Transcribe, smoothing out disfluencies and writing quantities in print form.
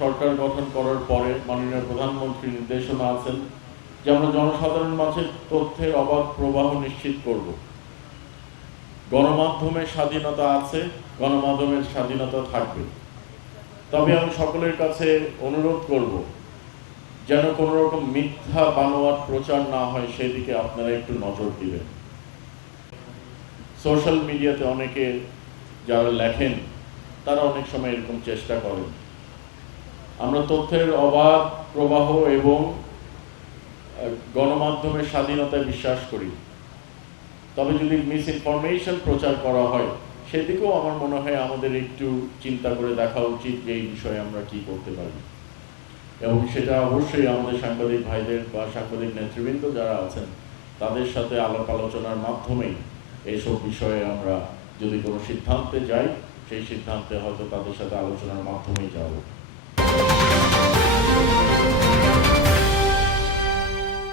সরকার গঠন করার পরে মাননীয় প্রধানমন্ত্রীর নির্দেশনা আছেন যে আমরা জনসাধারণের মাঝে তথ্যের অবাধ প্রবাহ নিশ্চিত করব। গণমাধ্যমের স্বাধীনতা আছে, গণমাধ্যমের স্বাধীনতা থাকবে। তবে আমি সকলের কাছে অনুরোধ করব যেন কোনো রকম মিথ্যা বানোয়াট প্রচার না হয়, সেদিকে আপনারা একটু নজর দিবেন। সোশ্যাল মিডিয়াতে অনেকে যারা লেখেন তারা অনেক সময় এরকম চেষ্টা করেন। আমরা তথ্যের অবাধ প্রবাহ এবং গণমাধ্যমের স্বাধীনতায় বিশ্বাস করি। তবে যদি মিস ইনফরমেশন প্রচার করা হয় সেদিকেও আমার মনে হয় আমাদের একটু চিন্তা করে দেখা উচিত যে এই বিষয়ে আমরা কি করতে পারি, এবং সেটা অবশ্যই আমাদের সাংবাদিক ভাইদের বা সাংবাদিক নেতৃবৃন্দ যারা আছেন তাদের সাথে আলাপ আলোচনার মাধ্যমেই এইসব বিষয়ে আমরা যদি কোনো সিদ্ধান্তে যাই সেই সিদ্ধান্তে হয়তো তাদের সাথে আলোচনার মাধ্যমেই যাব।